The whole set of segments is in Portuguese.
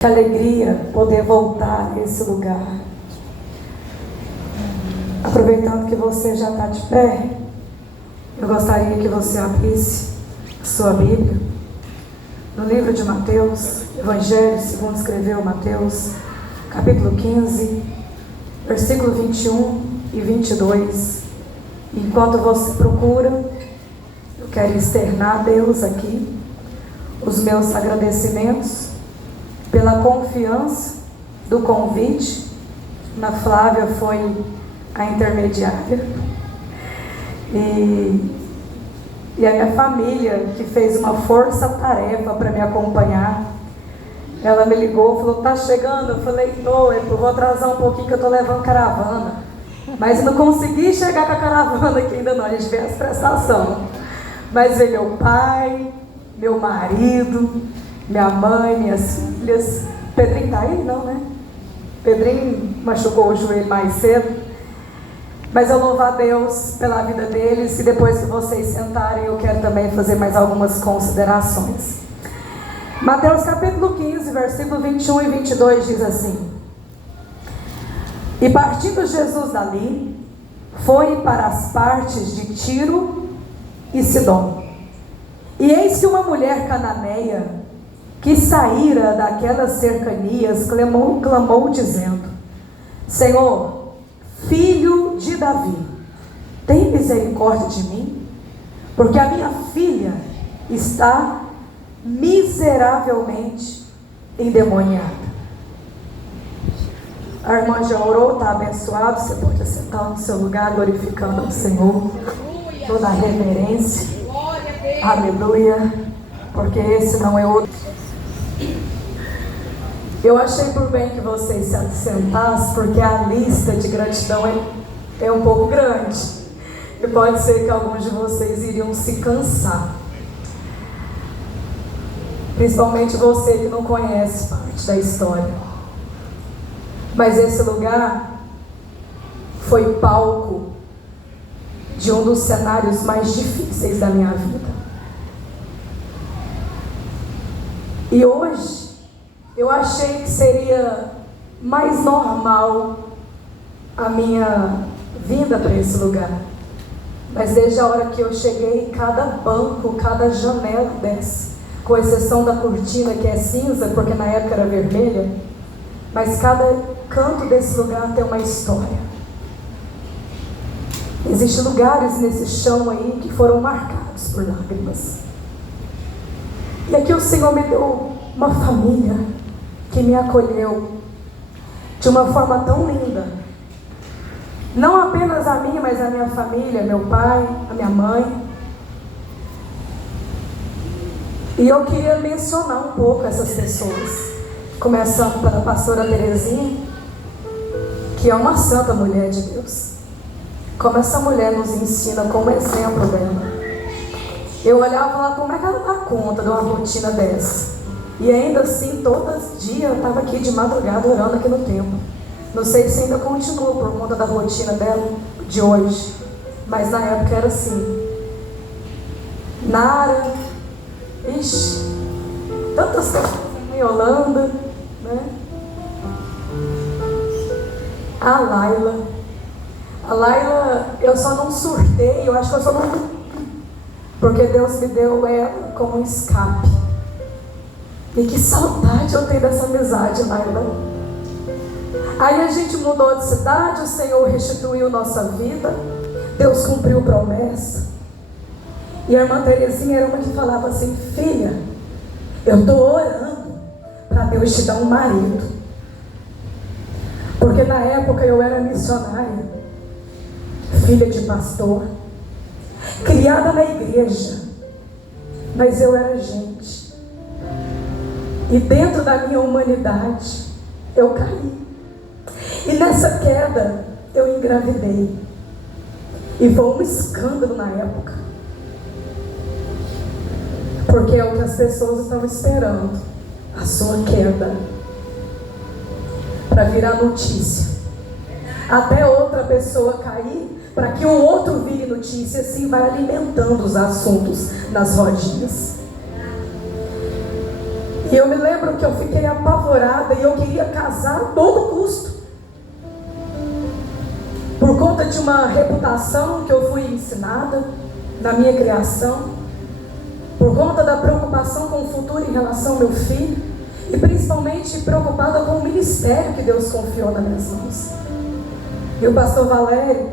Que alegria poder voltar a esse lugar. Aproveitando que você já está de pé, eu gostaria que você abrisse sua Bíblia no livro de Mateus, Evangelho segundo escreveu Mateus, capítulo 15, versículo 21 e 22. Enquanto você procura, eu quero externar a Deus aqui os meus agradecimentos pela confiança do convite. Ana Flávia foi a intermediária e a minha família, que fez uma força-tarefa para me acompanhar. Ela me ligou e falou: tá chegando? Eu falei: tô, eu vou atrasar um pouquinho que eu tô levando caravana, mas não consegui chegar com a caravana aqui ainda não, a gente vê as prestações, mas veio meu pai, meu marido, minha mãe, minhas filhas. Pedrinho tá aí? Não, né? Pedrinho machucou o joelho mais cedo. Mas eu louvo a Deus pela vida deles. E depois que vocês sentarem, eu quero também fazer mais algumas considerações. Mateus capítulo 15, versículo 21 e 22 diz assim: E partindo Jesus dali, foi para as partes de Tiro e Sidom. E eis que uma mulher cananeia, que saíra daquelas cercanias, clamou dizendo: Senhor, filho de Davi, tem misericórdia de mim, porque a minha filha está miseravelmente endemoniada. A irmã já orou, está abençoado. Você pode sentar no seu lugar glorificando o Senhor, toda a reverência, aleluia, porque esse não é outro. Eu achei por bem que vocês se assentassem, porque a lista de gratidão é um pouco grande. E pode ser que alguns de vocês iriam se cansar. Principalmente você que não conhece parte da história. Mas esse lugar foi palco de um dos cenários mais difíceis da minha vida. E hoje eu achei que seria mais normal a minha vinda para esse lugar. Mas desde a hora que eu cheguei, cada banco, cada janela dessa, com exceção da cortina que é cinza, porque na época era vermelha, mas cada canto desse lugar tem uma história. Existem lugares nesse chão aí que foram marcados por lágrimas. E aqui o Senhor me deu uma família que me acolheu de uma forma tão linda. Não apenas a minha, mas a minha família, meu pai, a minha mãe. E eu queria mencionar um pouco essas pessoas, começando pela pastora Terezinha, que é uma santa mulher de Deus. Como essa mulher nos ensina como exemplo dela. Eu olhava lá, como é que ela dá conta de uma rotina dessa? E ainda assim, todos dias eu estava aqui de madrugada orando aqui no templo. Não sei se ainda continua por conta da rotina dela de hoje, mas na época era assim. Nara, ixi, tantas pessoas em Holanda, né? A Laila, eu só não surtei, eu acho que eu só não, porque Deus me deu ela como um escape. E que saudade eu tenho dessa amizade, Laila. Aí a gente mudou de cidade, o Senhor restituiu nossa vida, Deus cumpriu promessa. E a irmã Terezinha era uma que falava assim: filha, eu estou orando para Deus te dar um marido. Porque na época eu era missionária, filha de pastor, criada na igreja, mas eu era gente. E dentro da minha humanidade, eu caí. E nessa queda, eu engravidei. E foi um escândalo na época. Porque é o que as pessoas estavam esperando. A sua queda. Para virar notícia. Até outra pessoa cair, para que um outro vire notícia. Assim vai alimentando os assuntos nas rodinhas. E eu me lembro que eu fiquei apavorada e eu queria casar a todo custo. Por conta de uma reputação que eu fui ensinada na minha criação, por conta da preocupação com o futuro em relação ao meu filho, e principalmente preocupada com o ministério que Deus confiou nas minhas mãos. E o pastor Valério,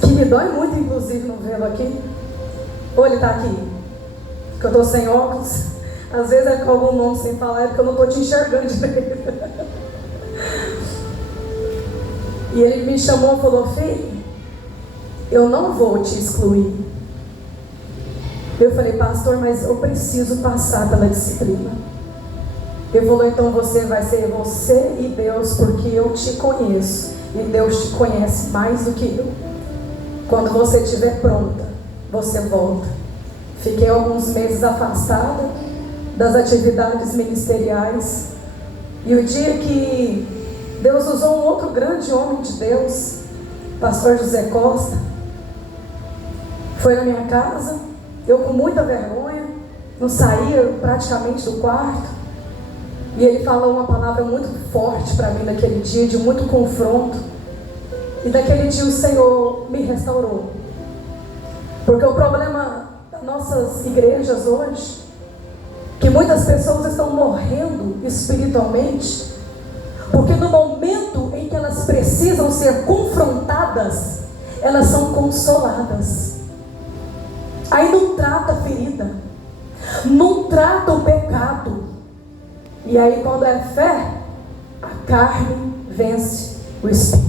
que me dói muito inclusive não vê-lo aqui, ou ele está aqui, porque eu estou sem óculos, às vezes é com algum nome sem falar, é porque eu não estou te enxergando direito. E ele me chamou e falou: filho, eu não vou te excluir. Eu falei: pastor, mas eu preciso passar pela disciplina. Ele falou: então você vai ser você e Deus, porque eu te conheço e Deus te conhece mais do que eu. Quando você estiver pronta, você volta. Fiquei alguns meses afastada das atividades ministeriais, e o dia que Deus usou um outro grande homem de Deus, pastor José Costa, foi na minha casa, eu com muita vergonha, não saía praticamente do quarto, e ele falou uma palavra muito forte para mim naquele dia, de muito confronto. E daquele dia o Senhor me restaurou. Porque o problema das nossas igrejas hoje, que muitas pessoas estão morrendo espiritualmente, porque no momento em que elas precisam ser confrontadas, elas são consoladas. Aí não trata a ferida, não trata o pecado. E aí quando é fé, a carne vence o espírito.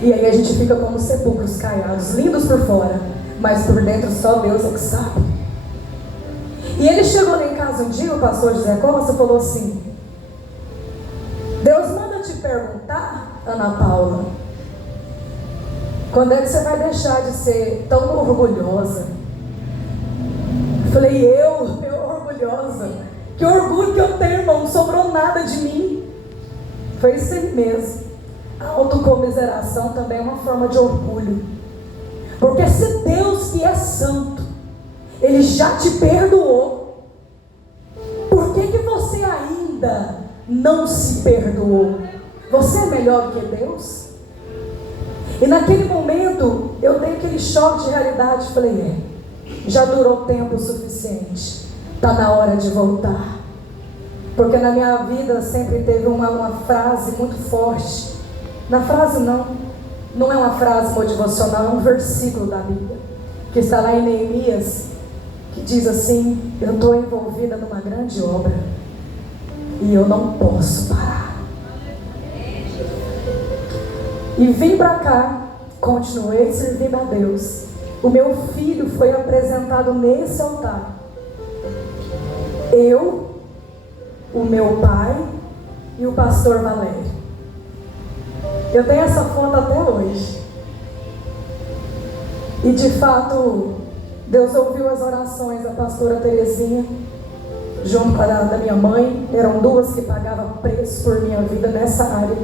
E aí a gente fica como sepulcros caiados, lindos por fora, mas por dentro só Deus é que sabe. E ele chegou lá em casa um dia, o pastor José Costa falou assim: Deus manda te perguntar, Ana Paula, quando é que você vai deixar de ser tão orgulhosa? Eu falei: eu orgulhosa? Que orgulho que eu tenho, irmão, não sobrou nada de mim. Foi isso aí mesmo. A autocomiseração também é uma forma de orgulho. Porque se Deus, que é santo, Ele já te perdoou, por que você ainda não se perdoou? Você é melhor do que Deus? E naquele momento eu dei aquele choque de realidade. Falei: já durou tempo suficiente, está na hora de voltar. Porque na minha vida sempre teve uma frase muito forte. Na frase não é uma frase motivacional, é um versículo da Bíblia, que está lá em Neemias, que diz assim: eu estou envolvida numa grande obra e eu não posso parar. E vim para cá, continuei servindo a Deus. O meu filho foi apresentado nesse altar. Eu, o meu pai e o pastor Valério. Eu tenho essa foto até hoje. E de fato, Deus ouviu as orações da pastora Terezinha, junto com a da minha mãe. Eram duas que pagavam preço por minha vida nessa área.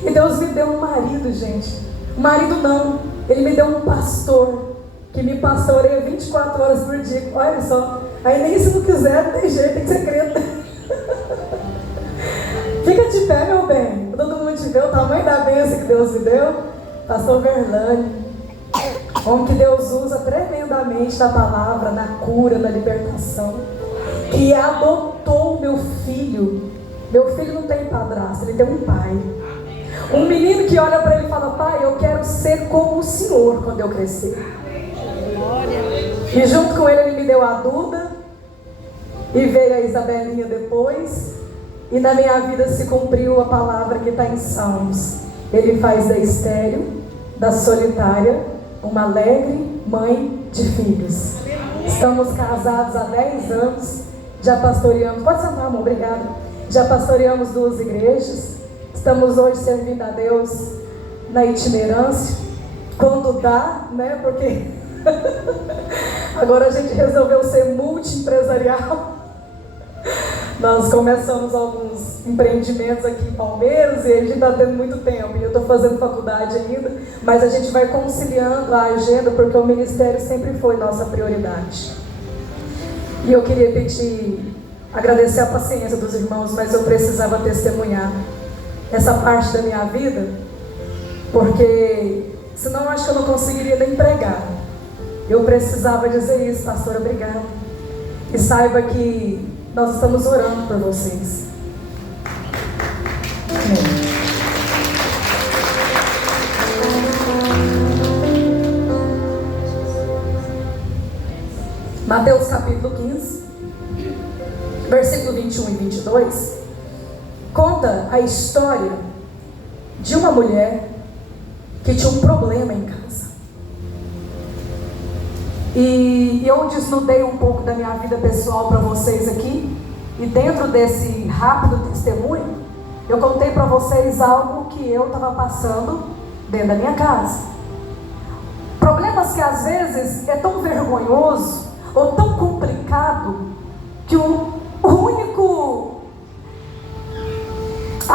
E Deus me deu um marido, gente. Marido não, Ele me deu um pastor, que me pastoreia 24 horas por dia. Olha só, aí nem se não quiser, não tem jeito, tem que ser crente. Fica de pé, meu bem. Todo mundo te vê o tamanho da bênção que Deus me deu. Pastor Verlane, homem que Deus usa tremendamente na palavra, na cura, na libertação, que adotou meu filho. Meu filho não tem padrasto, ele tem um pai. Um menino que olha para ele e fala: pai, eu quero ser como o Senhor quando eu crescer. E junto com ele, ele me deu a Duda, e veio a Isabelinha depois. E na minha vida se cumpriu a palavra que está em Salmos. Ele faz da estéril, da solitária, uma alegre mãe de filhos. Estamos casados há 10 anos. Já pastoreamos, pode sentar, amor, obrigada. Já pastoreamos 2 igrejas. Estamos hoje servindo a Deus na itinerância, quando dá, né? Porque agora a gente resolveu ser multi-empresarial. Nós começamos alguns empreendimentos aqui em Palmeiras e a gente está tendo muito tempo. E eu estou fazendo faculdade ainda, mas a gente vai conciliando a agenda, porque o ministério sempre foi nossa prioridade. E eu queria agradecer a paciência dos irmãos, mas eu precisava testemunhar essa parte da minha vida, porque senão eu acho que eu não conseguiria nem pregar. Eu precisava dizer isso, pastora, obrigada. E saiba que nós estamos orando por vocês. Amém. Mateus capítulo 15, versículo 21 e 22, conta a história de uma mulher que tinha um problema em casa. E eu desnudei um pouco da minha vida pessoal para vocês aqui. E dentro desse rápido testemunho, eu contei para vocês algo que eu estava passando dentro da minha casa. Problemas que às vezes é tão vergonhoso ou tão complicado que a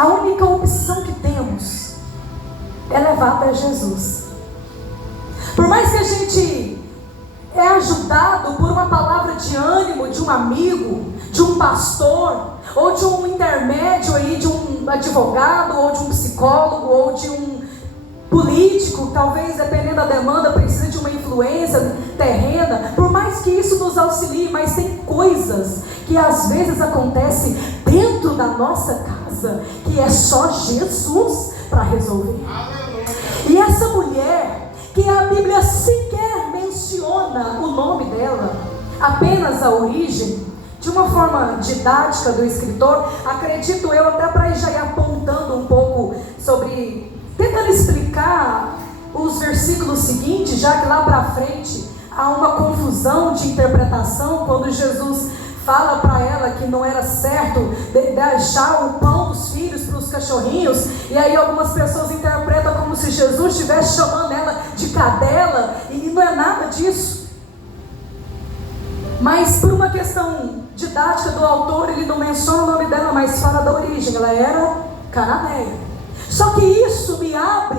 única opção que temos é levar para Jesus. Por mais que a gente é ajudado por uma palavra de ânimo de um amigo, de um pastor, ou de um intermédio aí, de um advogado, ou de um psicólogo, ou de um político, talvez dependendo da demanda, precisa de uma influência terrena, por mais que isso nos auxilie, mas tem coisas que às vezes acontecem dentro da nossa casa, que é só Jesus para resolver. E essa mulher, que a Bíblia sequer menciona o nome dela, apenas a origem, de uma forma didática do escritor, acredito eu, até para já ir apontando um pouco sobre, tentando explicar os versículos seguintes, já que lá para frente há uma confusão de interpretação, quando Jesus fala para ela que não era certo deixar o pão dos filhos para os cachorrinhos, e aí algumas pessoas interpretam como se Jesus estivesse chamando ela de cadela, e não é nada disso. Mas por uma questão didática do autor, ele não menciona o nome dela, mas fala da origem, ela era cananeia. Só que isso me abre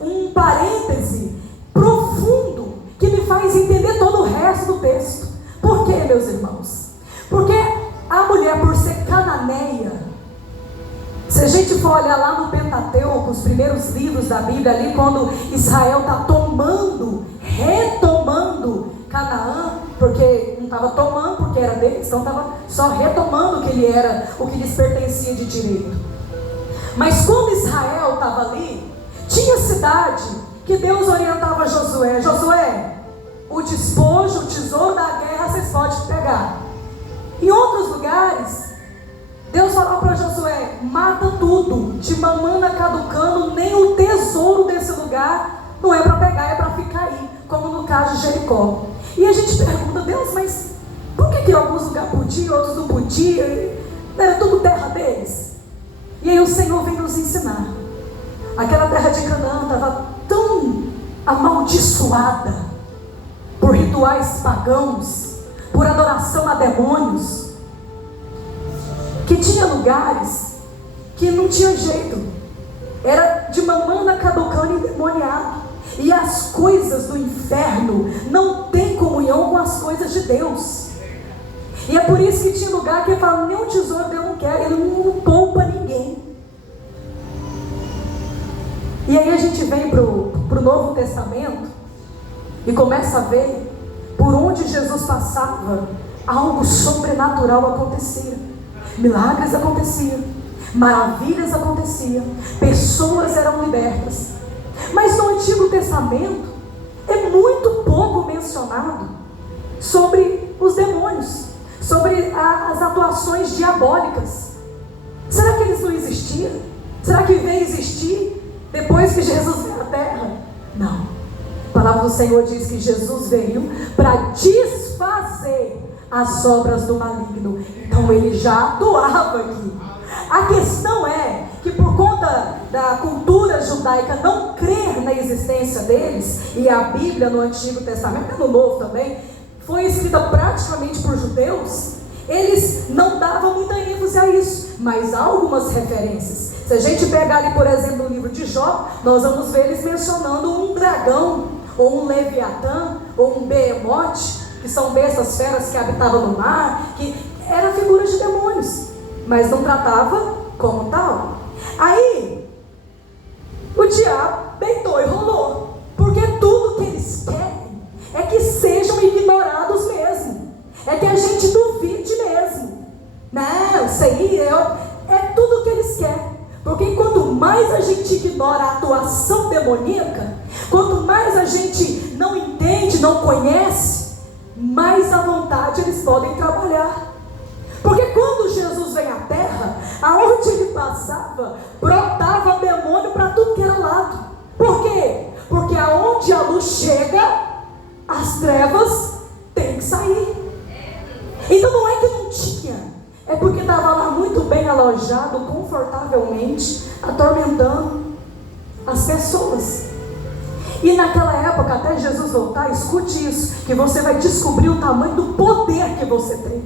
um parêntese profundo, que me faz entender todo o resto do texto. Por quê, meus irmãos? Porque a mulher, por ser cananeia, se a gente for olhar lá no Pentateuco, os primeiros livros da Bíblia, ali quando Israel está retomando Canaã, porque não estava tomando porque era deles, então estava só retomando o que lhes pertencia de direito. Mas quando Israel estava ali, tinha cidade que Deus orientava Josué: Josué, o despojo, o tesouro da guerra vocês podem pegar. Em outros lugares, Deus falou para Josué: mata tudo, de mamana caducando, nem o tesouro desse lugar não é para pegar, é para ficar aí, como no caso de Jericó. E a gente pergunta: Deus, mas por que alguns lugares podiam, outros não podiam? Era tudo terra deles. E aí o Senhor vem nos ensinar. Aquela terra de Canaã estava tão amaldiçoada por rituais pagãos, por adoração a demônios, que tinha lugares que não tinha jeito, era de mamana caducando e endemoniado. E as coisas do inferno não têm comunhão com as coisas de Deus. E é por isso que tinha lugar que fala: nem o tesouro Deus não quer, ele não poupa ninguém. E aí a gente vem para o Novo Testamento e começa a ver por onde Jesus passava, algo sobrenatural acontecia, milagres aconteciam, maravilhas aconteciam, pessoas eram libertas. Mas no Antigo Testamento é muito pouco mencionado sobre os demônios, sobre as atuações diabólicas. Será que eles não existiam? Será que veio existir depois que Jesus veio à terra? Não. A palavra do Senhor diz que Jesus veio para desfazer as obras do maligno. Então ele já atuava aqui. A questão é que, por conta da cultura judaica não crer na existência deles, e a Bíblia no Antigo Testamento e no Novo também foi escrita praticamente por judeus, eles não davam muita ênfase a isso, mas há algumas referências. Se a gente pegar ali, por exemplo, o livro de Jó, nós vamos ver eles mencionando um dragão, ou um leviatã, ou um behemote, que são bestas feras que habitavam no mar, que eram figuras de demônios, mas não tratava como tal. Aí, o diabo deitou e rolou, porque tudo que eles querem é que sejam ignorados mesmo, é que a gente duvide mesmo. Não, isso aí é tudo que eles querem. Porque quanto mais a gente ignora a atuação demoníaca, quanto mais a gente não entende, não conhece, mais à vontade eles podem trabalhar. Porque quando Jesus vem à terra, aonde ele passava, brotava demônio para tudo que era lado. Por quê? Porque aonde a luz chega, as trevas têm que sair. Então não é que não tinha, é porque estava lá muito bem alojado, confortavelmente, atormentando as pessoas. E naquela época, até Jesus voltar, escute isso, que você vai descobrir o tamanho do poder que você tem.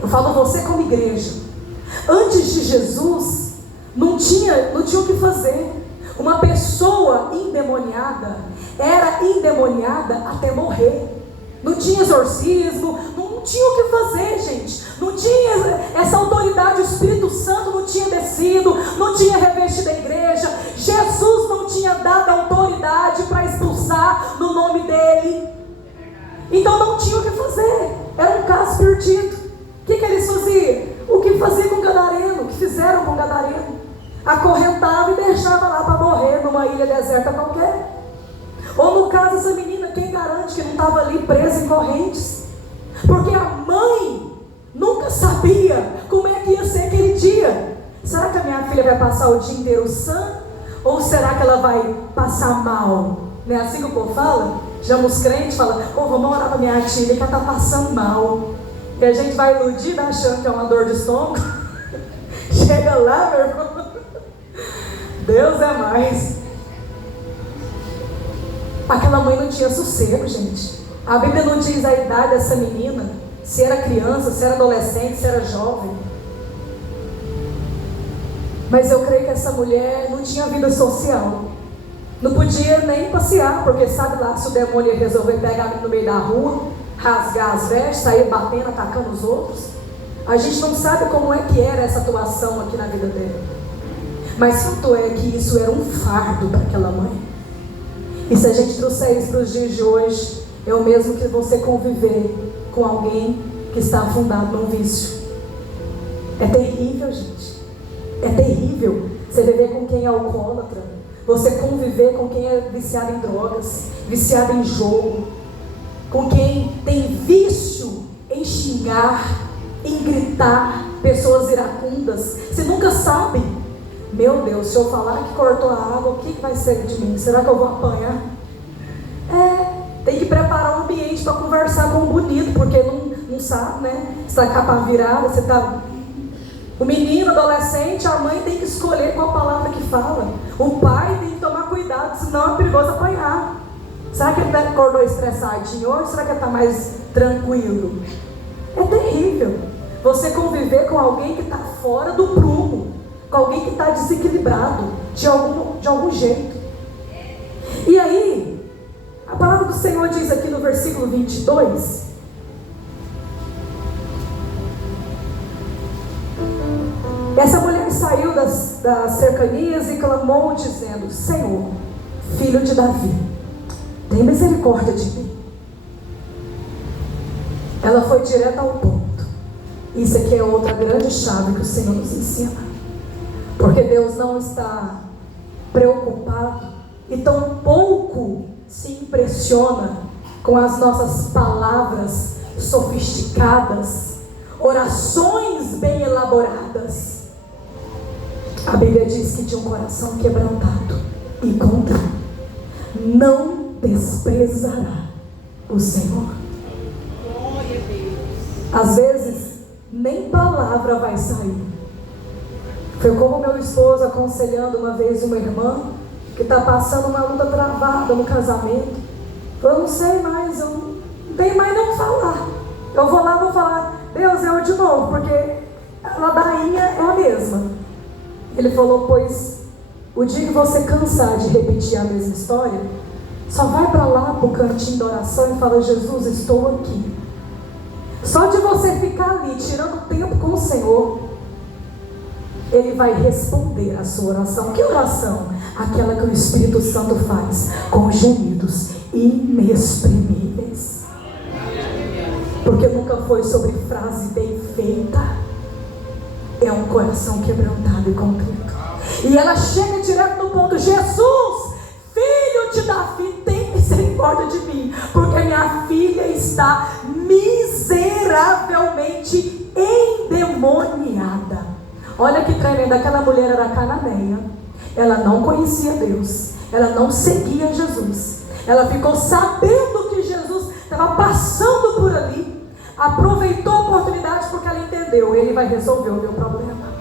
Eu falo você como igreja. Antes de Jesus, não tinha o que fazer. Uma pessoa endemoniada era endemoniada até morrer. Não tinha exorcismo, não tinha o que fazer, gente. Não tinha essa autoridade, o Espírito Santo não tinha descido, não tinha revestido a igreja. Jesus não tinha dado autoridade para expulsar no nome dele. Então não tinha o que fazer. Era um caso perdido. O que eles faziam? O que fazia com o gadareno, o que fizeram com o gadareno? Acorrentava e deixava lá para morrer numa ilha deserta qualquer. Ou no caso dessa menina, quem garante que não estava ali presa em correntes? Porque a mãe nunca sabia como é que ia ser aquele dia. Será que a minha filha vai passar o dia inteiro sã? Ou será que ela vai passar mal? Não é assim que o povo fala? Já os crentes falam, vamos orar para minha tia que ela está passando mal. E a gente vai iludido achando que é uma dor de estômago. Chega lá, meu irmão, Deus é mais. Aquela mãe não tinha sossego, gente. A Bíblia não diz a idade dessa menina, se era criança, se era adolescente, se era jovem. Mas eu creio que essa mulher não tinha vida social. Não podia nem passear, porque sabe lá, se o demônio ia resolver pegar no meio da rua, rasgar as vestes, sair batendo, atacando os outros. A gente não sabe como é que era essa atuação aqui na vida dela. Mas fato é que isso era um fardo para aquela mãe. E se a gente trouxer isso para os dias de hoje, é o mesmo que você conviver com alguém que está afundado num vício. É terrível, gente. É terrível você viver com quem é alcoólatra, você conviver com quem é viciado em drogas, viciado em jogo, com quem tem vício em xingar, em gritar, pessoas iracundas. Você nunca sabe. Meu Deus, se eu falar que cortou a água, o que vai ser de mim? Será que eu vou apanhar? Tem que preparar um ambiente para conversar com o bonito, porque não sabe, né? Você está capa virada, você está... O menino, adolescente, a mãe tem que escolher qual palavra que fala. O pai tem que tomar cuidado, senão é perigoso apanhar. Será que ele acordou estressadinho hoje? Será que ele está mais tranquilo? É terrível você conviver com alguém que está fora do prumo, com alguém que está desequilibrado de algum jeito. E aí, a palavra do Senhor diz aqui no versículo 22, essa mulher saiu das cercanias e clamou dizendo: Senhor, filho de Davi, tem misericórdia de mim. Ela foi direto ao ponto. Isso aqui é outra grande chave que o Senhor nos ensina. Porque Deus não está preocupado e tão pouco se impressiona com as nossas palavras sofisticadas, orações bem elaboradas. A Bíblia diz que de um coração quebrantado e contrito não desprezará o Senhor. Às vezes nem palavra vai sair. Foi como meu esposo aconselhando uma vez uma irmã que está passando uma luta travada no casamento. Eu não sei mais, eu não tenho mais nem o que falar. Eu vou lá e vou falar: Deus, eu de novo, porque a ladainha é a mesma. Ele falou: pois o dia que você cansar de repetir a mesma história, Só vai para lá, para o cantinho da oração e fala: Jesus, estou aqui. Só de você ficar ali, tirando tempo com o Senhor, Ele vai responder a sua oração. Que oração? Aquela que o Espírito Santo faz com gemidos inexprimíveis. Porque nunca foi sobre frase bem feita. É um coração quebrantado e contrito. E ela chega direto no ponto: Jesus, filho de Davi, tem misericórdia de mim, porque minha filha está miseravelmente endemoniada. Olha que tremenda. Aquela mulher era cananeia. Ela não conhecia Deus, ela não seguia Jesus. Ela ficou sabendo que Jesus estava passando por ali, aproveitou a oportunidade porque ela entendeu: Ele vai resolver o meu problema.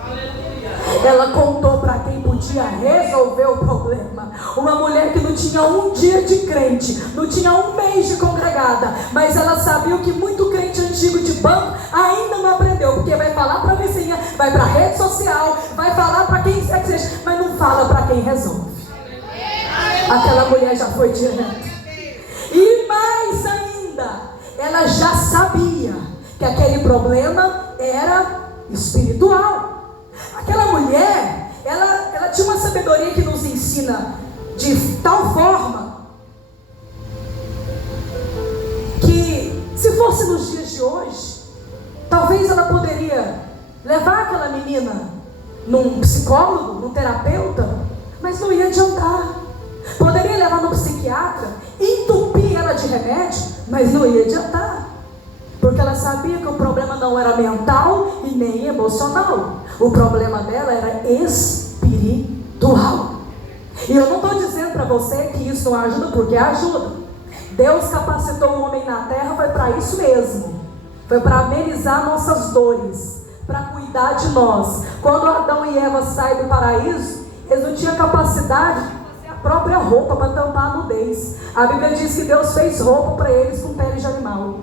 Ela contou para quem podia resolver o problema. Uma mulher que não tinha um dia de crente, não tinha um mês de congregada, mas ela sabia o que muito crente antigo de banco ainda não aprendeu, porque vai falar para a vizinha, vai para a rede social, vai falar para quem quer que seja, mas não fala para quem resolve. Aquela mulher já foi direto. E mais ainda, ela já sabia que aquele problema era espiritual. Aquela mulher, ela tinha uma sabedoria que nos ensina de tal forma que, se fosse nos dias de hoje, talvez ela poderia levar aquela menina num psicólogo, num terapeuta, mas não ia adiantar. Poderia levar num psiquiatra, entupir ela de remédio, mas não ia adiantar. Porque ela sabia que o problema não era mental e nem emocional. O problema dela era espiritual. E eu não estou dizendo para você que isso não ajuda, porque ajuda. Deus capacitou o homem na terra, foi para isso mesmo. Foi para amenizar nossas dores, para cuidar de nós. Quando Adão e Eva saem do paraíso, eles não tinham capacidade de fazer a própria roupa para tampar a nudez. A Bíblia diz que Deus fez roupa para eles com pele de animal.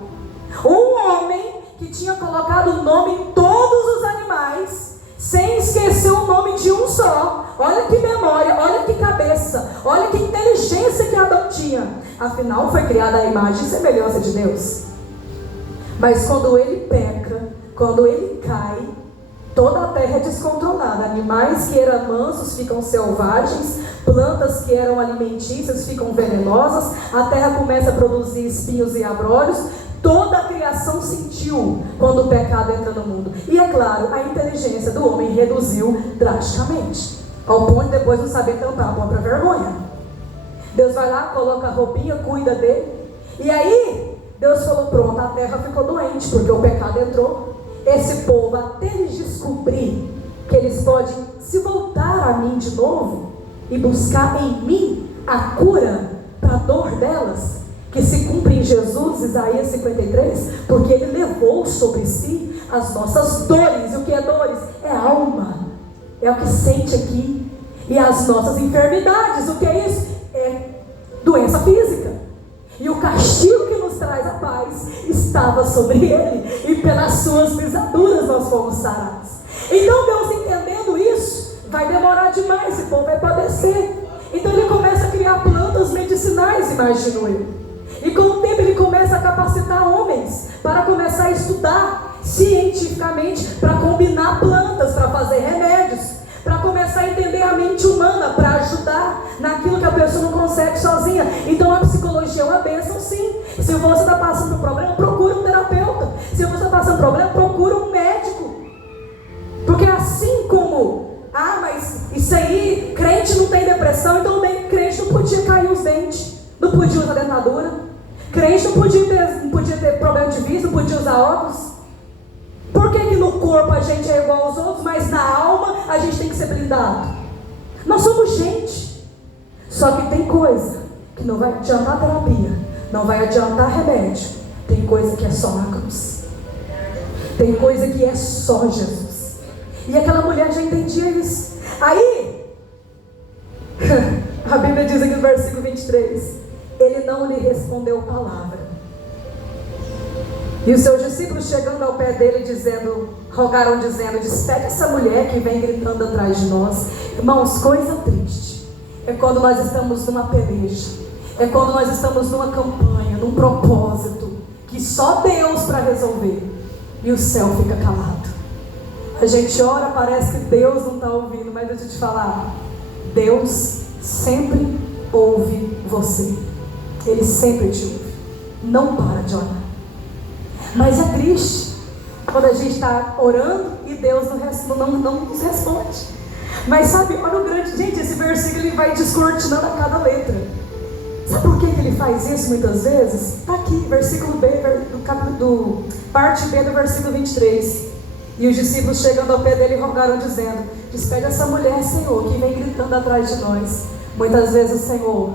Um homem que tinha colocado o nome em todos os animais, sem esquecer o nome de um só. Olha que memória, olha que cabeça, olha que inteligência que Adão tinha. Afinal, foi criada a imagem e semelhança de Deus. Mas quando ele peca, quando ele cai, toda a terra é descontrolada. Animais que eram mansos ficam selvagens, plantas que eram alimentícias ficam venenosas, a terra começa a produzir espinhos e abrolhos. Toda a criação sentiu quando o pecado entra no mundo. E é claro, a inteligência do homem reduziu drasticamente, ao ponto de depois não saber tampar a própria vergonha. Deus vai lá, coloca a roupinha, cuida dele. E aí, Deus falou: pronto, a terra ficou doente, porque o pecado entrou. Esse povo, até eles descobrir que eles podem se voltar a mim de novo e buscar em mim a cura para a dor delas, que se cumpre em Jesus, Isaías 53, porque Ele levou sobre si as nossas dores. E o que é dores? É alma, é o que sente aqui. E as nossas enfermidades, o que é isso? É doença física. E o castigo que nos traz a paz estava sobre Ele, e pelas suas pisaduras nós fomos sarados. Então Deus, entendendo isso, vai demorar demais, esse povo vai padecer. Então Ele começa a criar plantas medicinais, imagino eu. E com o tempo Ele começa a capacitar homens para começar a estudar cientificamente, para combinar plantas, para fazer remédios, para começar a entender a mente humana, para ajudar naquilo que a pessoa não consegue sozinha. Então a psicologia é uma bênção, sim. Se você está passando por problema, procura um terapeuta. Se você está passando por problema, procura um médico. Porque assim como, mas isso aí, crente não tem depressão, então o crente não podia cair os dentes, não podia usar dentadura. Crente não podia ter problema de vista, não podia usar óculos. Por que no corpo a gente é igual aos outros, mas na alma a gente tem que ser blindado? Nós somos gente. Só que tem coisa que não vai adiantar terapia, não vai adiantar remédio. Tem coisa que é só na cruz. Tem coisa que é só Jesus. E aquela mulher já entendia isso. Aí, a Bíblia diz aqui no versículo 23, Ele não lhe respondeu palavra. E os seus discípulos, chegando ao pé dele, rogaram dizendo: despede essa mulher que vem gritando atrás de nós. Irmãos, coisa triste é quando nós estamos numa peleja, é quando nós estamos numa campanha, num propósito, que só Deus para resolver, e o céu fica calado. A gente ora, parece que Deus não está ouvindo, mas deixa eu te falar, Deus sempre ouve você. Ele sempre te ouve. Não para de orar. Mas é triste quando a gente está orando e Deus não nos responde. Mas sabe, olha o grande... Gente, esse versículo ele vai descortinando a cada letra. Sabe por que ele faz isso muitas vezes? Está aqui, versículo B, parte B do versículo 23. E os discípulos chegando ao pé dele rogaram dizendo: despede essa mulher, Senhor, que vem gritando atrás de nós. Muitas vezes o Senhor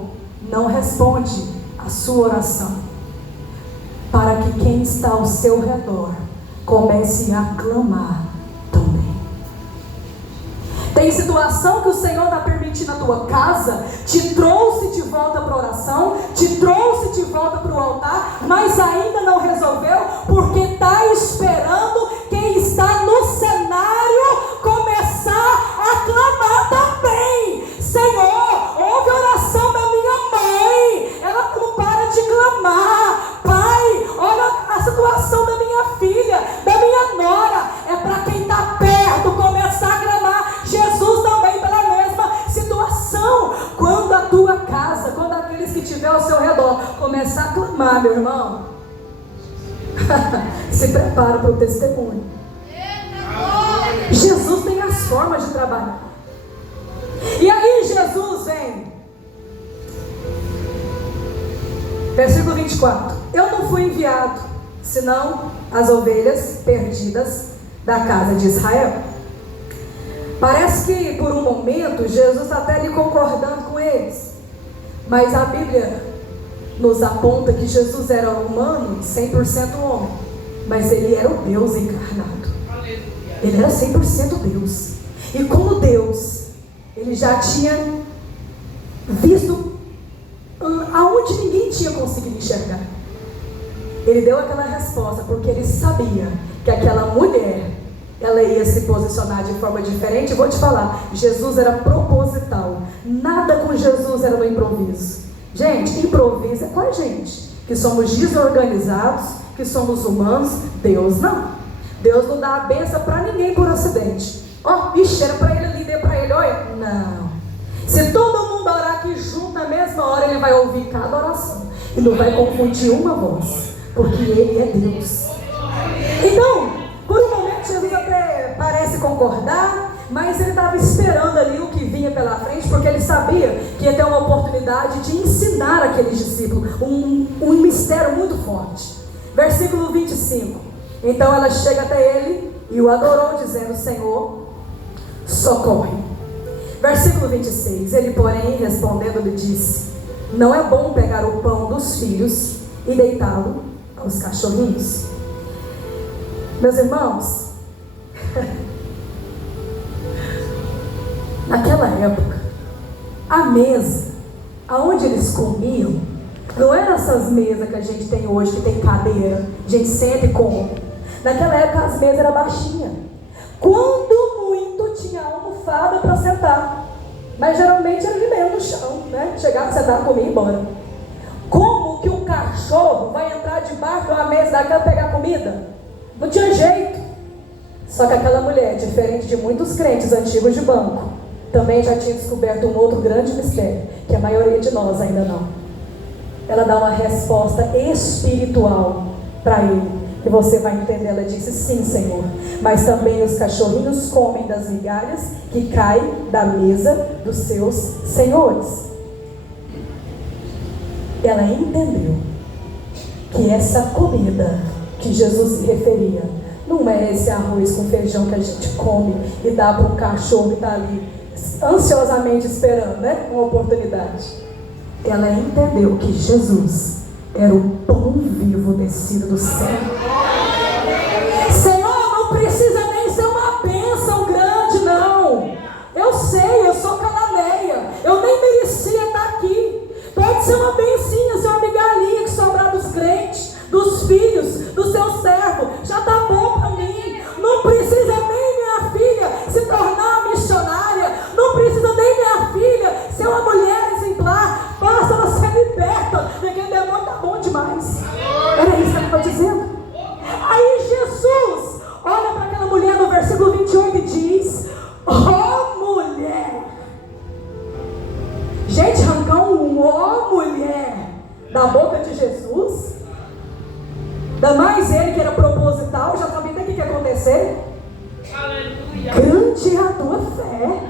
não responde a sua oração, para que quem está ao seu redor comece a clamar também. Tem situação que o Senhor está permitindo na tua casa, te trouxe de volta para a oração, te trouxe de volta para o altar, mas ainda não resolveu, porque está esperando quem está no cenário começar a clamar também. Senhor, ouve a oração da minha mãe, ela não para de clamar. Pai, olha a situação da minha filha, da minha nora. É para quem está perto começar a clamar. Jesus também pela mesma situação. Quando a tua casa, quando aqueles que estiver ao seu redor começar a clamar, meu irmão, se prepara para o testemunho. Jesus tem as formas de trabalhar. E aí Jesus vem, versículo 24: eu não fui enviado senão as ovelhas perdidas da casa de Israel. Parece que por um momento Jesus está até ali concordando com eles, mas a Bíblia nos aponta que Jesus era humano, 100% homem, mas ele era o Deus encarnado. Ele era 100% Deus. E como Deus, ele já tinha visto aonde ninguém tinha conseguido enxergar. Ele deu aquela resposta porque ele sabia que aquela mulher, ela ia se posicionar de forma diferente. Eu vou te falar, Jesus era proposital. Nada com Jesus era no improviso. Gente, improviso é com a gente, que somos desorganizados, que somos humanos. Deus não. Deus não dá a benção para ninguém por acidente. Ixi, era para ele ali, deu para ele, olha. Não. Se todo mundo orar aqui junto na mesma hora, ele vai ouvir cada oração e não vai confundir uma voz, porque ele é Deus. Então, por um momento Jesus até parece concordar, mas ele estava esperando ali o que vinha pela frente, porque ele sabia que ia ter uma oportunidade de ensinar aqueles discípulos um mistério muito forte. Versículo 25: então ela chega até ele e o adorou, dizendo: Senhor, socorre. Versículo 26: ele, porém, respondendo, lhe disse: não é bom pegar o pão dos filhos e deitá-lo aos cachorrinhos. Meus irmãos, naquela época, a mesa aonde eles comiam não eram essas mesas que a gente tem hoje, que tem cadeira, a gente senta e come. Naquela época as mesas eram baixinhas. Quando muito tinha almofada para sentar, mas geralmente era de meio no chão, né? Chegava, sentava, comia e ir embora. Como que um cachorro vai entrar debaixo de uma mesa daquela pegar comida? Não tinha jeito. Só que aquela mulher, diferente de muitos crentes antigos de banco, também já tinha descoberto um outro grande mistério, que a maioria de nós ainda não. Ela dá uma resposta espiritual para ele, e você vai entender. Ela disse: sim, Senhor, mas também os cachorrinhos comem das migalhas que caem da mesa dos seus senhores. Ela entendeu que essa comida que Jesus se referia não é esse arroz com feijão que a gente come e dá para um cachorro que está ali ansiosamente esperando, né, uma oportunidade. Ela entendeu que Jesus era o pão vivo descido do céu. Senhor, não precisa nem ser uma bênção grande, não. Eu sei, eu sou cananeia, eu nem merecia estar aqui. Pode ser uma bencinha, ser uma migalhinha que sobrar dos crentes, dos filhos, do seu servo, já está bom para mim. Não precisa nem minha filha se tornar uma missionária, não precisa nem minha filha ser uma mulher exemplar. Basta ela ser liberta da boca de Jesus. Ainda mais ele que era proposital, já sabia o que ia acontecer. Aleluia. Grande é a tua fé.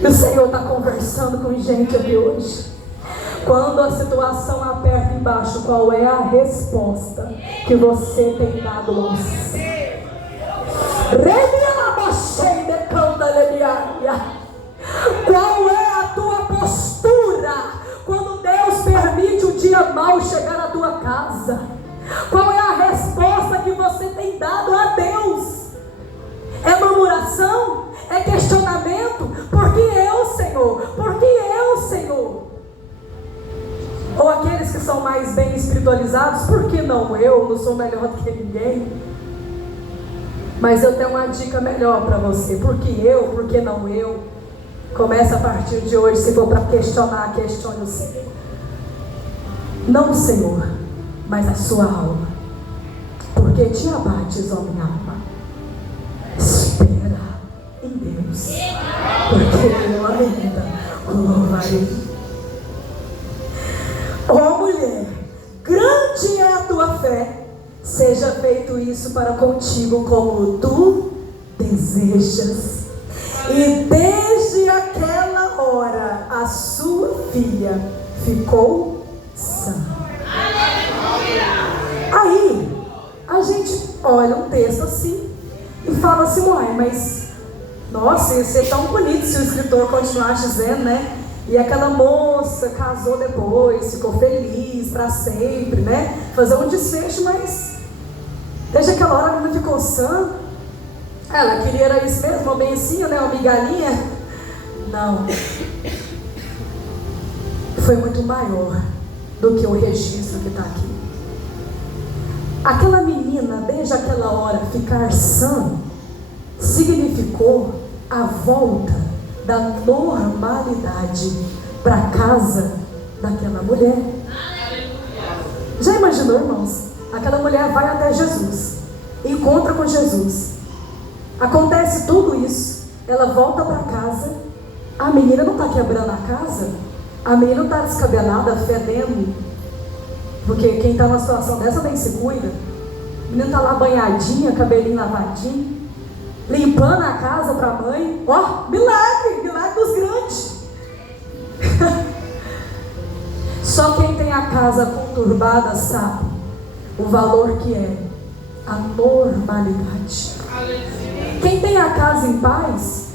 E o Senhor está conversando com gente aqui hoje. Quando a situação aperta embaixo, qual é a resposta que você tem dado ao Senhor? Qual é a tua postura quando Deus permite o dia mau chegar à tua casa? Qual é a resposta que você tem dado a Deus? É murmuração? É questionamento? Por que eu, Senhor? Por que eu, Senhor? Ou aqueles que são mais bem espiritualizados, por que não eu? Não sou melhor do que ninguém. Mas eu tenho uma dica melhor para você. Por que eu? Por que não eu? Começa a partir de hoje. Se for para questionar, questione o Senhor. Não o Senhor, mas a sua alma. Porque te abates, ó minha alma. Espera em Deus, porque eu ainda o louvarei. Ó mulher, grande é a tua fé. Seja feito isso para contigo como tu desejas. E desde aquela hora a sua filha ficou sã. Aí a gente olha um texto assim e fala assim: uai, mas nossa, ia ser tão bonito se o escritor continuasse dizendo, né? E aquela moça casou depois, ficou feliz para sempre, né? Fazer um desfecho, mas desde aquela hora ela não ficou sã. Ela queria era isso mesmo, uma bencinha, né? Uma migalhinha. Não. Foi muito maior do que o registro que está aqui. Aquela menina, desde aquela hora, ficar sã, significou a volta da normalidade para a casa daquela mulher. Já imaginou, irmãos? Aquela mulher vai até Jesus, encontra com Jesus, acontece tudo isso, ela volta para casa, a menina não está quebrando a casa, a menina não está descabelada, fedendo, porque quem está numa situação dessa nem se cuida. A menina está lá banhadinha, cabelinho lavadinho, limpando a casa para a mãe. Ó, milagre, milagre dos grandes. Só quem tem a casa conturbada sabe o valor que é a normalidade. Quem tem a casa em paz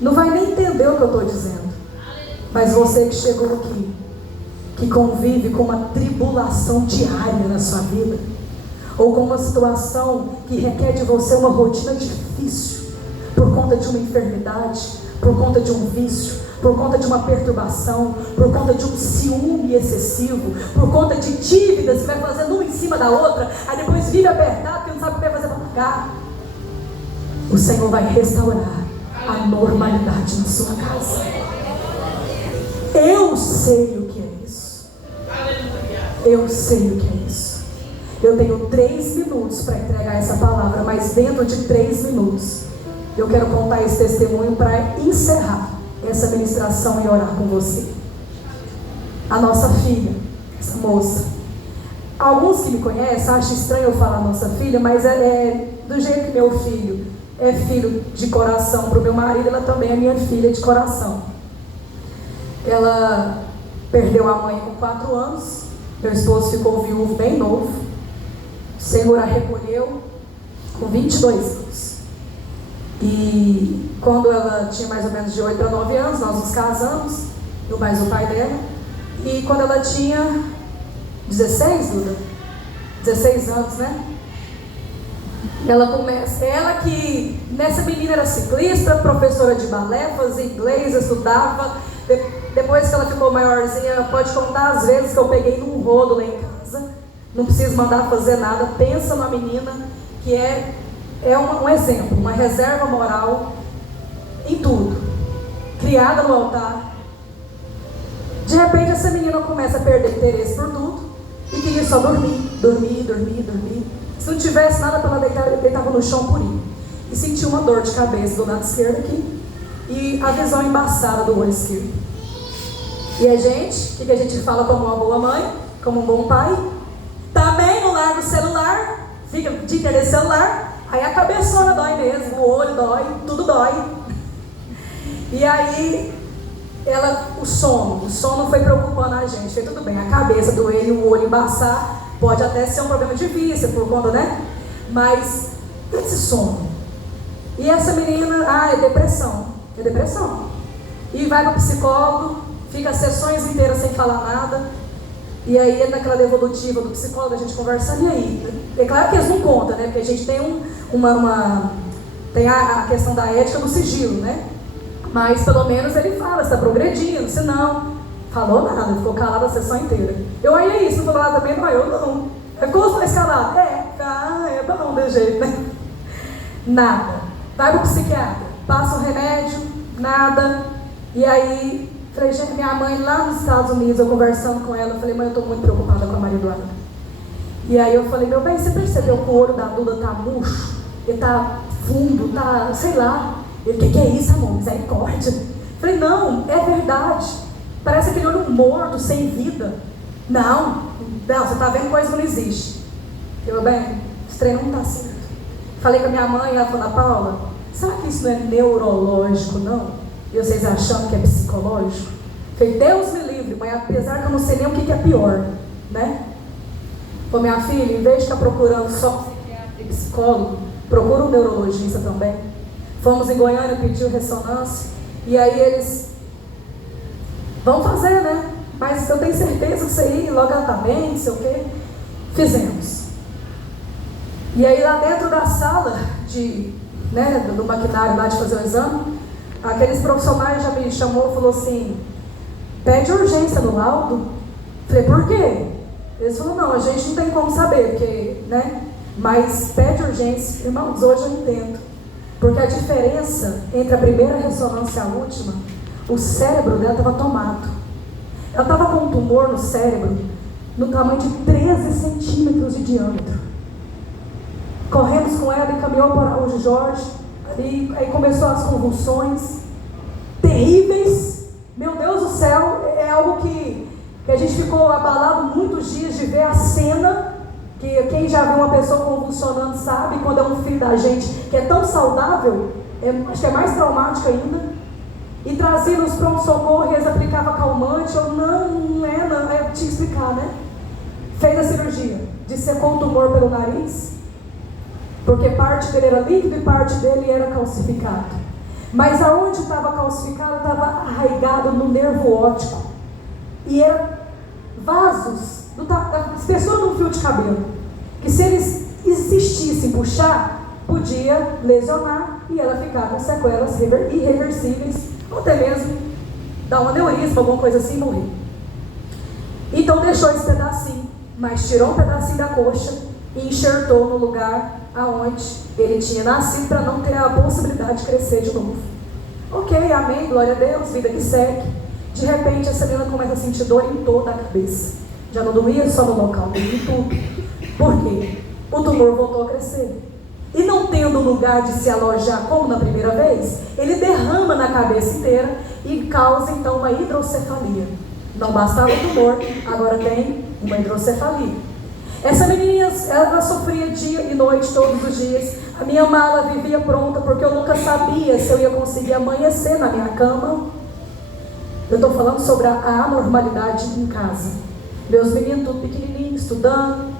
não vai nem entender o que eu estou dizendo. Mas você que chegou aqui, que convive com uma tribulação diária na sua vida, ou com uma situação que requer de você uma rotina difícil, por conta de uma enfermidade, por conta de um vício, por conta de uma perturbação, por conta de um ciúme excessivo, por conta de dívidas que vai fazendo uma em cima da outra, aí depois vive apertado porque não sabe o que vai fazer para pagar. O Senhor vai restaurar a normalidade na sua casa. Eu sei o que é isso. Eu sei o que é isso. Eu tenho 3 minutos para entregar essa palavra, mas dentro de 3 minutos eu quero contar esse testemunho para encerrar essa ministração e orar com você. A nossa filha, essa moça, alguns que me conhecem acham estranho eu falar nossa filha, mas é do jeito que meu filho é filho de coração para o meu marido, ela também é minha filha de coração. Ela perdeu a mãe com 4 anos, meu esposo ficou viúvo bem novo, o Senhor a recolheu com 22 anos. E quando ela tinha mais ou menos de 8 a 9 anos, nós nos casamos, eu mais o pai dela. E quando ela tinha 16, Duda? 16 anos, né? Ela que, nessa menina era ciclista, professora de balé, fazia inglês, estudava. Depois que ela ficou maiorzinha, pode contar as vezes que eu peguei num rodo lá em casa. Não preciso mandar fazer nada. Pensa numa menina que é um exemplo, uma reserva moral em tudo, criada no altar. De repente essa menina começa a perder interesse por tudo e queria só dormir. Se não tivesse nada para ela deitar, ele deitava no chão purinho e sentia uma dor de cabeça do lado esquerdo aqui e a visão embaçada do olho esquerdo. E a gente, o que a gente fala como uma boa mãe, como um bom pai? Também não larga o celular, fica o dia inteiro nesse celular, aí a cabeçona dói mesmo, o olho dói, tudo dói. E aí, o sono foi preocupando a gente. Foi tudo bem, a cabeça doer e o olho embaçar, pode até ser um problema de vista, por conta, né? Mas, esse sono. E essa menina, é depressão. E vai para o psicólogo, fica sessões inteiras sem falar nada. E aí, naquela devolutiva do psicólogo, a gente conversando, e aí? É claro que eles não contam, né? Porque a gente tem tem a questão da ética do sigilo, né? Mas pelo menos ele fala, está progredindo, se não, falou nada, ficou calado a sessão inteira. Aí é isso, não falou nada também, não, eu não. Ficou os dois calados, é bom de jeito, né? Nada. Vai pro psiquiatra, passa um remédio, nada. E aí, falei, gente, minha mãe lá nos Estados Unidos, eu conversando com ela, falei, mãe, eu estou muito preocupada com a Maria Eduarda. E aí eu falei, meu bem, você percebeu que o olho da Duda tá murcho? Ele tá fundo, tá, sei lá. Ele, o que é isso, amor? Misericórdia. Falei, não, é verdade. Parece aquele olho morto, sem vida. Não, você está vendo coisa que não existe. Meu bem, esse treino não está certo. Falei com a minha mãe, ela falou, Paula, será que isso não é neurológico, não? E vocês achando que é psicológico? Falei, Deus me livre, mãe, apesar que eu não sei nem o que é pior, né? Falei, minha filha, em vez de estar procurando só psiquiatra e psicólogo, procura um neurologista também. Fomos em Goiânia, pediu ressonância, e aí eles vão fazer, né? Mas eu tenho certeza que isso aí, logo ela está bem, não sei o quê. Fizemos. E aí lá dentro da sala do maquinário lá de fazer o exame, aqueles profissionais já me chamou e falou assim, pede urgência no laudo. Falei, por quê? Eles falaram, não, a gente não tem como saber, porque, né? Mas pede urgência. Irmãos, hoje eu entendo. Porque a diferença entre a primeira ressonância e a última, o cérebro dela estava tomado. Ela estava com um tumor no cérebro, no tamanho de 13 centímetros de diâmetro. Corremos com ela e caminhou para o Araújo Jorge, e aí começou as convulsões terríveis. Meu Deus do céu, é algo que a gente ficou abalado muitos dias de ver a cena. Que quem já viu uma pessoa convulsionando sabe, quando é um filho da gente que é tão saudável, acho que é mais traumático ainda. E trazia nos pronto-socorro e eles aplicavam calmante. Eu, não é, eu tinha que explicar, né? Fez a cirurgia, dissecou o tumor pelo nariz, porque parte dele era líquido e parte dele era calcificado. Mas aonde estava calcificado, estava arraigado no nervo óptico. E eram vasos da espessura de um fio de cabelo, que se eles insistissem em puxar, podia lesionar e ela ficar com sequelas irreversíveis, ou até mesmo dar um aneurisma, alguma coisa assim, e morrer. Então deixou esse pedacinho, mas tirou um pedacinho da coxa e enxertou no lugar aonde ele tinha nascido, para não ter a possibilidade de crescer de novo. Ok, amém, glória a Deus, vida que segue. De repente essa menina começa a sentir dor em toda a cabeça. Já não doía só no local, doía em tudo. Por quê? O tumor voltou a crescer. E não tendo lugar de se alojar como na primeira vez, ele derrama na cabeça inteira e causa então uma hidrocefalia. Não bastava o tumor, agora tem uma hidrocefalia. Essa menina, ela sofria dia e noite, todos os dias. A minha mala vivia pronta, porque eu nunca sabia se eu ia conseguir amanhecer na minha cama. Eu estou falando sobre a anormalidade em casa. Meus meninos tudo pequenininhos, estudando.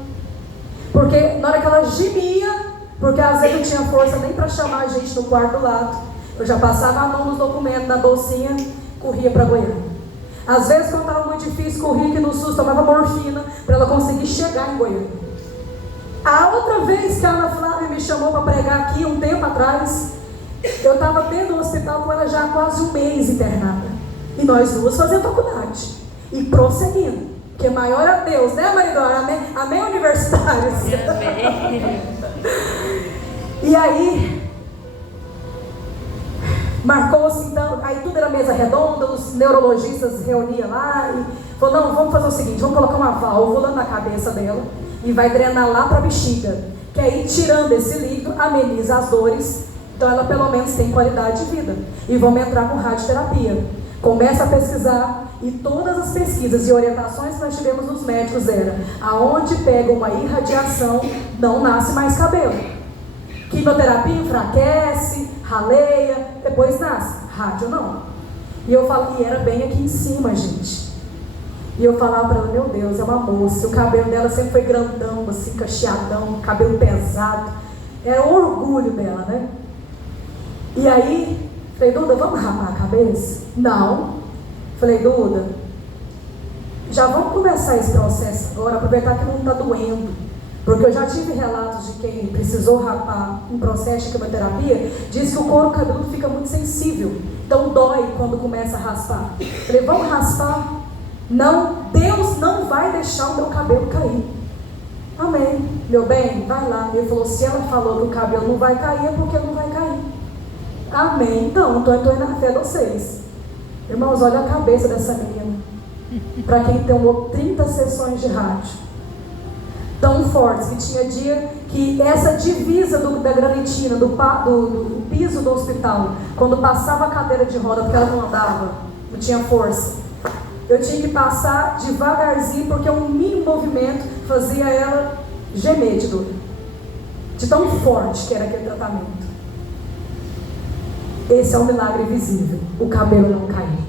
Porque na hora que ela gemia, porque às vezes não tinha força nem para chamar a gente no quarto do lado, eu já passava a mão nos documentos, na bolsinha, corria para Goiânia. Às vezes quando estava muito difícil, corria aqui no SUS, tomava morfina para ela conseguir chegar em Goiânia. A outra vez que a Ana Flávia me chamou para pregar aqui, um tempo atrás, eu estava dentro do hospital com ela já há quase um mês internada. E nós duas fazendo faculdade. E prosseguindo. Porque maior é Deus, né, Maridora? Amém, amém, universitários? Amém. E aí, marcou-se então, aí tudo era mesa redonda, os neurologistas reuniam lá e falou, não, vamos fazer o seguinte, vamos colocar uma válvula na cabeça dela e vai drenar lá para a bexiga, que aí tirando esse líquido, ameniza as dores, então ela pelo menos tem qualidade de vida. E vamos entrar com radioterapia. Começa a pesquisar, e todas as pesquisas e orientações que nós tivemos dos médicos era: aonde pega uma irradiação, não nasce mais cabelo. Quimioterapia enfraquece, raleia, depois nasce. Rádio não. E eu falo, e era bem aqui em cima, gente. E eu falava para ela, meu Deus, é uma moça. O cabelo dela sempre foi grandão, assim, cacheadão, cabelo pesado. Era o orgulho dela, né? E aí, falei, Duda, vamos rapar a cabeça? Não. Falei, Duda, já vamos começar esse processo agora, aproveitar que não está doendo. Porque eu já tive relatos de quem precisou rapar um processo de quimioterapia, diz que o couro cabeludo fica muito sensível. Então dói quando começa a raspar. Falei, vamos raspar? Não, Deus não vai deixar o meu cabelo cair. Amém. Meu bem, vai lá. Ele falou, se ela falou que o cabelo não vai cair, é porque não vai cair. Amém. Então, estou indo na fé de vocês. Irmãos, olha a cabeça dessa menina. Para quem tem 30 sessões de rádio. Tão fortes, que tinha dia que essa divisa da granitina, do piso do hospital, quando passava a cadeira de roda, porque ela não andava, não tinha força, eu tinha que passar devagarzinho, porque um mínimo movimento fazia ela gemer de dor, de tão forte que era aquele tratamento. Esse é um milagre visível, o cabelo não cair.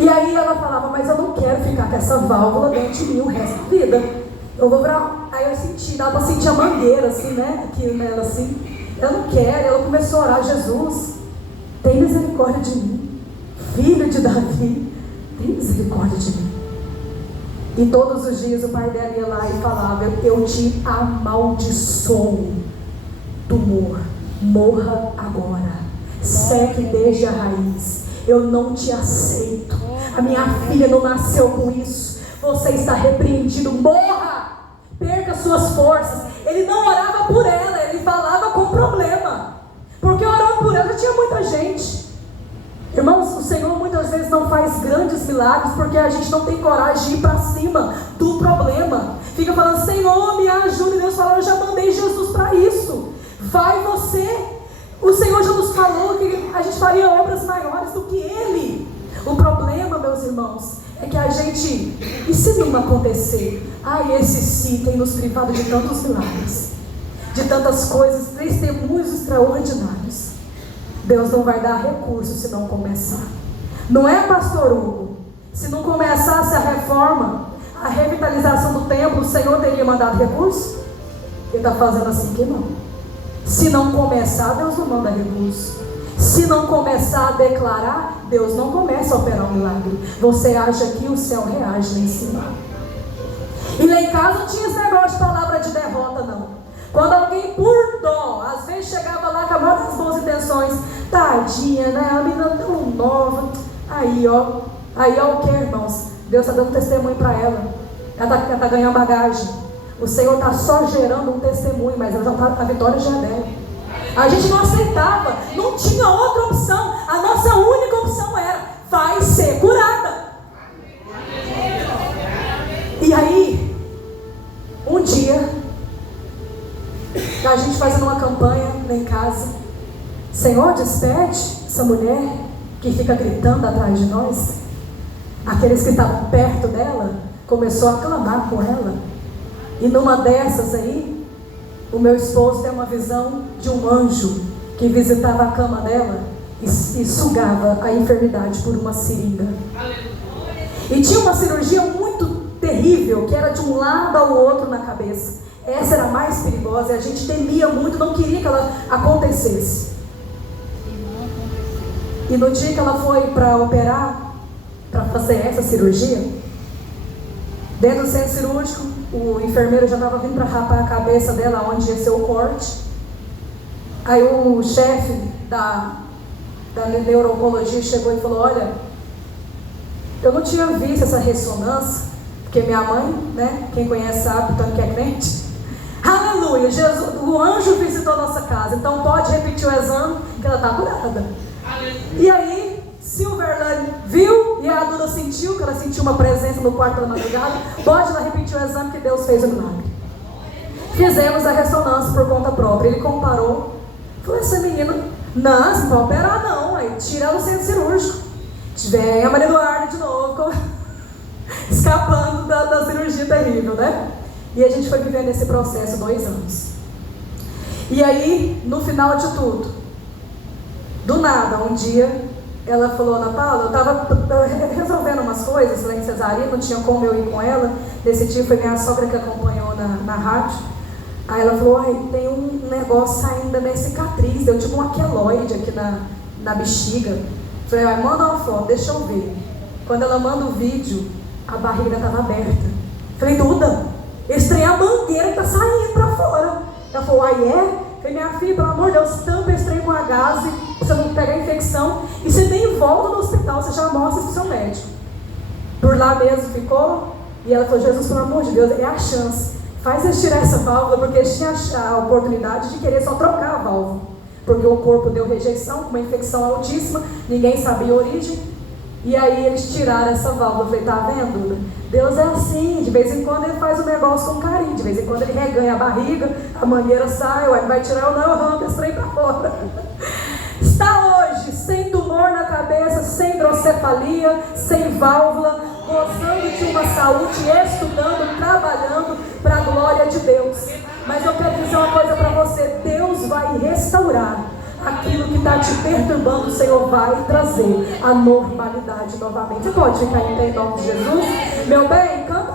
E aí ela falava, mas eu não quero ficar com essa válvula dentro de mim o resto da vida. Eu vou pra... Aí eu senti, dava pra sentir a mangueira assim, né? Aqui nela assim. Eu não quero. Ela começou a orar, Jesus, tem misericórdia de mim. Filho de Davi, tem misericórdia de mim. E todos os dias o pai dela ia lá e falava, eu te amaldiçoo. Tumor, morra agora. Seque desde a raiz. Eu não te aceito. A minha filha não nasceu com isso. Você está repreendido. Morra! Perca suas forças. Ele não orava por ela, ele falava com problema. Porque orando por ela já tinha muita gente. Irmãos, o Senhor muitas vezes não faz grandes milagres porque a gente não tem coragem de ir para cima do problema. Fica falando, Senhor, me ajuda. E Deus fala, eu já mandei Jesus para isso. Vai você. O Senhor já nos falou que a gente faria obras maiores do que Ele. O problema, meus irmãos, é que a gente, e se não acontecer? Esse sim tem nos privado de tantos milagres, de tantas coisas, testemunhos extraordinários. Deus não vai dar recurso se não começar. Não é, pastor Hugo? Se não começasse a reforma, a revitalização do templo, o Senhor teria mandado recurso? Ele está fazendo assim que não. Se não começar, Deus não manda recurso. Se não começar a declarar, Deus não começa a operar um milagre. Você acha que o céu reage lá em cima. E lá em casa não tinha esse negócio de palavra de derrota, não. Quando alguém por dó, às vezes chegava lá com a maior das boas intenções, tadinha, né? A menina tão nova. Aí ó o que, irmãos? Deus está dando testemunho para ela. Ela está ganhando bagagem. O Senhor está só gerando um testemunho, mas a vitória já é dela. A gente não aceitava, não tinha outra opção. A nossa única opção era, vai ser curada. E aí, um dia, a gente fazendo uma campanha lá em casa, Senhor, despede essa mulher que fica gritando atrás de nós. Aqueles que estavam perto dela, começou a clamar com ela. E numa dessas aí, o meu esposo tem uma visão de um anjo que visitava a cama dela e sugava a enfermidade por uma seringa. E tinha uma cirurgia muito terrível, que era de um lado ao outro na cabeça. Essa era a mais perigosa e a gente temia muito, não queria que ela acontecesse. E no dia que ela foi para operar, para fazer essa cirurgia, dentro do centro cirúrgico, o enfermeiro já estava vindo para rapar a cabeça dela, onde ia ser o corte. Aí o chefe da neurologia chegou e falou, olha, eu não tinha visto essa ressonância, porque minha mãe, né, quem conhece sabe, tanto que é crente. Aleluia, Jesus, o anjo visitou a nossa casa, então pode repetir o exame, que ela está curada. E aí, Silverlane viu e a Duda sentiu, que ela sentiu uma presença no quarto da madrugada. Pode lá repetir o exame que Deus fez o milagre. Fizemos a ressonância por conta própria. Ele comparou, falou, essa menina, não, você não pode operar não. Aí, tira ela do centro cirúrgico. Vem a Maria Eduarda de novo, escapando da cirurgia terrível, né? E a gente foi vivendo esse processo 2 anos. E aí, no final de tudo, do nada, um dia, ela falou: Ana Paula, eu estava resolvendo umas coisas lá em Cesaria, não tinha como eu ir com ela. Nesse dia foi minha sogra que acompanhou na rádio. Aí ela falou: ai, tem um negócio saindo da minha cicatriz, eu tive um queloide aqui na bexiga. Falei: ai, manda uma foto, deixa eu ver. Quando ela manda o vídeo, a barriga estava aberta. Falei: Duda, esse trem é a mangueira que está saindo para fora. Ela falou: ai, é? Falei: minha filha, pelo amor de Deus, tampa esse trem com a gaze, pra você não pegar infecção. E você nem volta no hospital, você já mostra isso pro seu médico. Por lá mesmo ficou. E ela falou: Jesus, pelo amor de Deus, é a chance. Faz eles tirar essa válvula, porque eles tinham a oportunidade de querer só trocar a válvula. Porque o corpo deu rejeição, com uma infecção altíssima, ninguém sabia a origem. E aí eles tiraram essa válvula. Eu falei: tá vendo? Deus é assim, de vez em quando ele faz o negócio com carinho, de vez em quando ele reganha a barriga, a mangueira sai, ué, vai tirar ou não, eu arranco esse trem pra fora. Está hoje sem tumor na cabeça, sem hidrocefalia, sem válvula, gozando de uma saúde, estudando, trabalhando para a glória de Deus. Mas eu quero dizer uma coisa para você: Deus vai restaurar aquilo que está te perturbando. O Senhor vai trazer a normalidade novamente. Você pode ficar em pé em nome de Jesus? Meu bem,